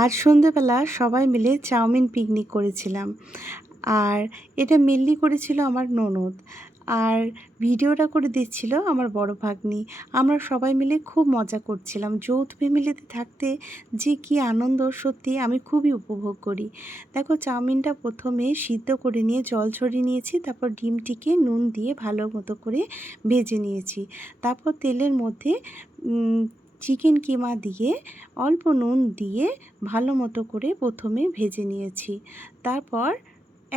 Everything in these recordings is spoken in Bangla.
আজ সন্ধ্যেবেলা সবাই মিলে চাউমিন পিকনিক করেছিলাম। আর এটা মেনলি করেছিল আমার ননদ। আর ভিডিওটা করে দিচ্ছিল আমার বড় ভাগ্নি। আমরা সবাই মিলে খুব মজা করছিলাম। যৌথ ফ্যামিলিতে থাকতে যে কী আনন্দ, সত্যি আমি খুবই উপভোগ করি। দেখো, চাউমিনটা প্রথমে সিদ্ধ করে নিয়ে জল ছড়িয়ে নিয়েছি, তারপর ডিমটিকে নুন দিয়ে ভালো মতো করে ভেজে নিয়েছি। তারপর তেলের মধ্যে চিকেন কিমা দিয়ে অল্প নুন দিয়ে ভালো মতো করে প্রথমে ভেজে নিয়েছি। তারপর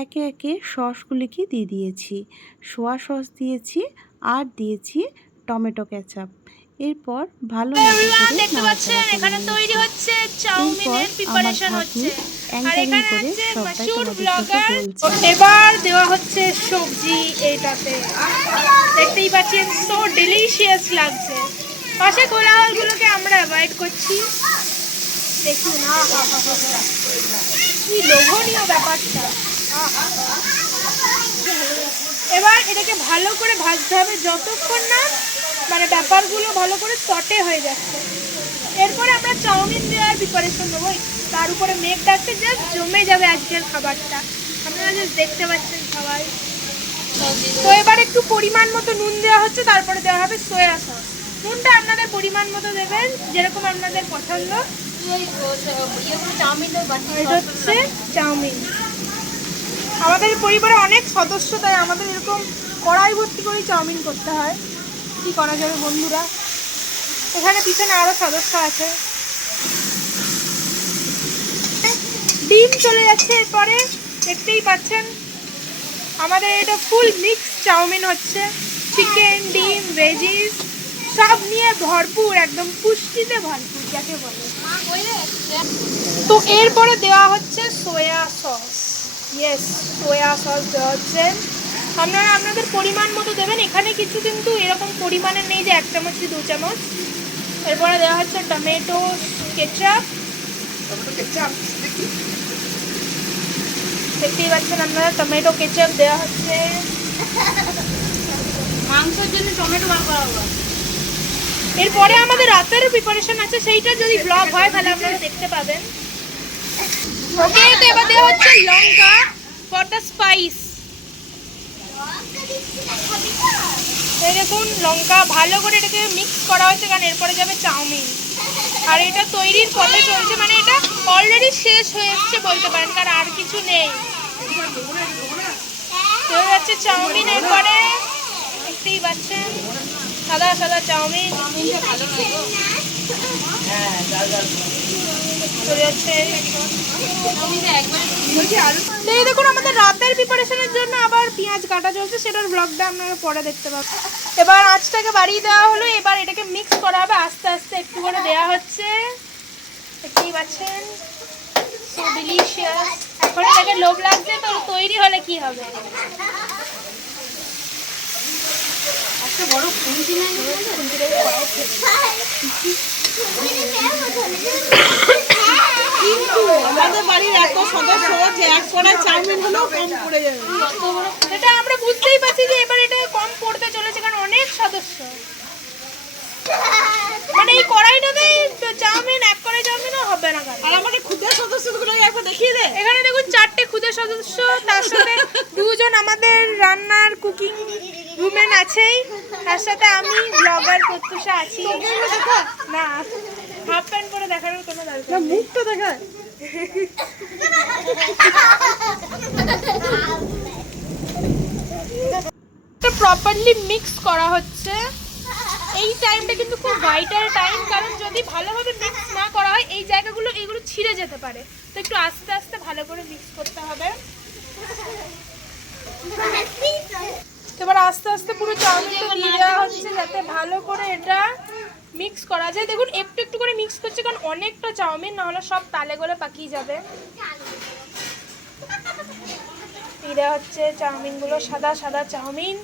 একে একে সসগুলিকে দিয়ে দিয়েছি। সোয়া সস দিয়েছি আর দিয়েছি টমেটো কেচাপ। এরপর ভালো মতো করে দেখতে পাচ্ছেন এখানে তৈরি হচ্ছে চাউমিনের প্রিপারেশন হচ্ছে। আর এখানে আছে মাশহুর ব্লগার। এবার দেওয়া হচ্ছে সবজি এইটাতে। দেখতেই পাচ্ছেন সো ডিলিশিয়াস লাগছে। পাশে কোলাহলগুলোকে আমরা অ্যাভয়েড করছি। দেখুন কি লোভনীয় ব্যাপারটা। এবার এটাকে ভালো করে ভাজতে হবে যতক্ষণ না মানে ব্যাপারগুলো ভালো করে সটে হয়ে যাচ্ছে। এরপরে আমরা চাউমিন দেওয়ার প্রিপারেশন নেবো। তার উপরে মেঘ ডাকছে, জাস্ট জমে যাবে আজকের খাবারটা। আপনারা জাস্ট দেখতে পাচ্ছেন সবাই। তো এবার একটু পরিমাণ মতো নুন দেওয়া হচ্ছে, তারপরে দেওয়া হবে সয়া সস। নুনটা আপনাদের পরিমাণ মতো দেবেন, যেরকম আপনাদের পছন্দ। এটা হচ্ছে চাউমিন। আমাদের পরিবারে অনেক সদস্য, তাই আমাদের এরকম কড়াই ভর্তি করেই চাউমিন করতে হয়। কি করা যাবে বন্ধুরা, এখানে পিছনে আরো সদস্য আছে। ডিম চলে যাচ্ছে এরপরে, দেখতেই পাচ্ছেন আমাদের এটা ফুল মিক্স চাউমিন হচ্ছে। চিকেন, ডিম, ভেজিস সব নিয়ে ভরপুর, একদম পুষ্টিতে ভরপুর যাকে বলে। তো এরপরে দেওয়া হচ্ছে সোয়া সস। ইয়েস, সোয়া সস দেওয়া হচ্ছে। আপনারা আপনাদের পরিমাণ মতো দেবেন। এখানে কিছু কিন্তু এরকম পরিমাণে নেই যে 1 চামচ কি 2 চামচ। এরপরে দেওয়া হচ্ছে টমেটো কেচাপ। দেখতেই পাচ্ছেন আপনারা, টমেটো কেচাপ দেওয়া হচ্ছে। মাংসের জন্য টমেটো বার করা হবে। এরপরে আমাদের রাতের প্রিপারেশন আছে, সেইটা যদি ব্লগ হয় তাহলে আপনারা দেখতে পাবেন। ওকে, তো এবার দেওয়া হচ্ছে লঙ্কা ফর দ্য স্পাইস। এই দেখুন লঙ্কা ভালো করে এটাকে মিক্স করা হচ্ছে, কারণ এরপরে যাবে চাউমিন। আর এটা তৈরির পথে চলছে, মানে এটা অলরেডি শেষ হয়ে এসছে বলতে পারেন, কারণ আর কিছু নেই। হয়ে যাচ্ছে চাউমিন। এরপরে দেখতেই পাচ্ছেন সাদা সাদা চাউমিন দেখুন। আমাদের রাতের প্রিপারেশনের জন্য আবার পেঁয়াজ কাটা চলছে, সেটার ব্লগটা আপনারা পরে দেখতে পাবেন। এবার আঁচটাকে বাড়িয়ে দেওয়া হলো, এবার এটাকে মিক্স করা হবে আস্তে আস্তে, একটু করে দেওয়া হচ্ছে। দেখতেই পাচ্ছেন সো ডিলিশিয়াস। এখন এটাকে লোভ লাগছে, তো তৈরি হলে কি হবে। কিন্তু আমাদের বাড়ির এত সদস্য যে এক কড়াই চাউমিন হলেও কম পড়ে যাবে। এটা আমরা বুঝতেই পারছি যে এবার এটা কম পড়তে চলেছে, কারণ অনেক সদস্য। মানে এই কড়াইটাতে চাউমিন, এক কড়াই চাউমিনও হবে না। আর আমাদের ক্ষুদ্র সদস্যগুলো একবার দেখিয়ে দে। এখানে দেখুন 4টে ক্ষুদ্র সদস্য, তার সাথে 2 জন আমাদের রান্নার কুকিং উমেন আছেই, তার সাথে আমি ব্লগার প্রত্যুষা আছি। না, হাফ প্যান্ট পরে দেখানোর কোনো দরকার নেই, মুখটা দেখায়। প্রপারলি মিক্স করা হচ্ছে। এই টাইমটা কিন্তু খুব ভাইটাল টাইম, কারণ যদি ভালোভাবে মিক্স না করা হয় এই জায়গাগুলো এগুলো ছিঁড়ে যেতে পারে। তো একটু আস্তে আস্তে ভালো করে মিক্স করতে হবে। এবার আস্তে আস্তে পুরো চাউমিনটা দিয়ে দেওয়া হচ্ছে, যাতে ভালো করে এটা মিক্স করা যায়। দেখুন একটু একটু করে মিক্স করছে, কারণ অনেকটা চাউমিন, নাহলে সব তালে গলে পাকিয়ে যাবে। এটা হচ্ছে চাউমিনগুলো, সাদা সাদা চাউমিন।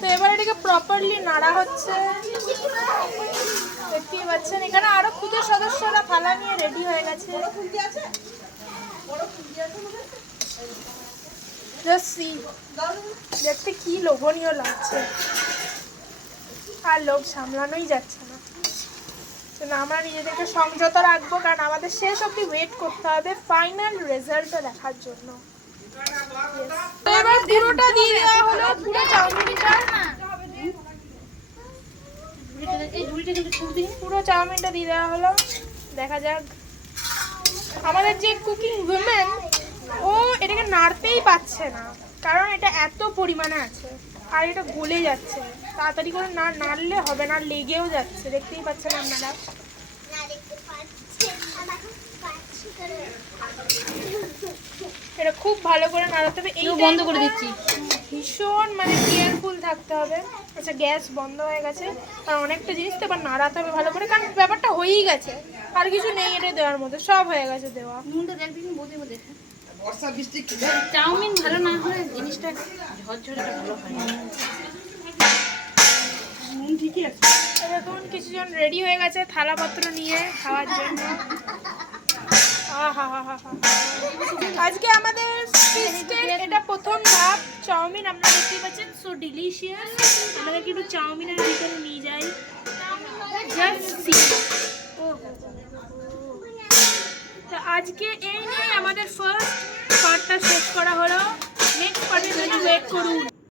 তো এবার এটাকে প্রপারলি নাড়া হচ্ছে। দেখতেই পাচ্ছেন এখানে আরো ক্ষুদ্র সদস্যরা থালা নিয়ে রেডি হয়ে গেছে। দেখতে কি লোভনীয় লাগছে, আর লোভ সামলানোই যাচ্ছে না। না, আমরা নিজেদেরকে সংযত রাখবো, কারণ আমাদের শেষ অবধি ওয়েট করতে হবে ফাইনাল রেজাল্টটা দেখার জন্য। তো এবার পুরোটা দিয়ে দেওয়া হলো, পুরো চাউমিনটা, পুরো চাউমিনটা দিয়ে দেওয়া হলো। দেখা যাক, আমাদের যে কুকিং উইমেন ও এটাকে নাড়তেই পাচ্ছে না, কারণ এটা এত পরিমাণে আছে আর এটা গলে যাচ্ছে। তাড়াতাড়ি করে না নাড়লে হবে না, লেগেও যাচ্ছে, দেখতেই পাচ্ছেন আপনারা। এটা খুব ভালো করে নাড়াতে হবে। এই বন্ধ করে দিচ্ছি, ভীষণ মানে কেয়ারফুল থাকতে হবে। আচ্ছা, গ্যাস বন্ধ হয়ে গেছে, আর অনেকটা জিনিস তো এবার নাড়াতে হবে ভালো করে, কারণ ব্যাপারটা হয়েই গেছে, আর কিছু নেই এটা দেওয়ার মধ্যে, সব হয়ে গেছে দেওয়া। চাউমিন ভালো না হলে জিনিসটা ঝরঝরে ভালো হয় না। ঠিকই আছে। দেখুন কিছুজন রেডি হয়ে গেছে থালাপত্র নিয়ে খাওয়ার জন্য। আজকে আমাদের ফিস্টের এটা প্রথম ধাপ, চাউমিন আপনারা দেখতেই পাচ্ছেন, সো ডিলিশিয়াস। আমাদেরকে একটু চাউমিনের ভিতরে নিয়ে যাই, জাস্ট সি। তো আজকে এই নিয়ে আমাদের ফার্স্ট পার্টটা শেষ করা হলো, নেক্সট পার্টের জন্য ওয়েট করুন।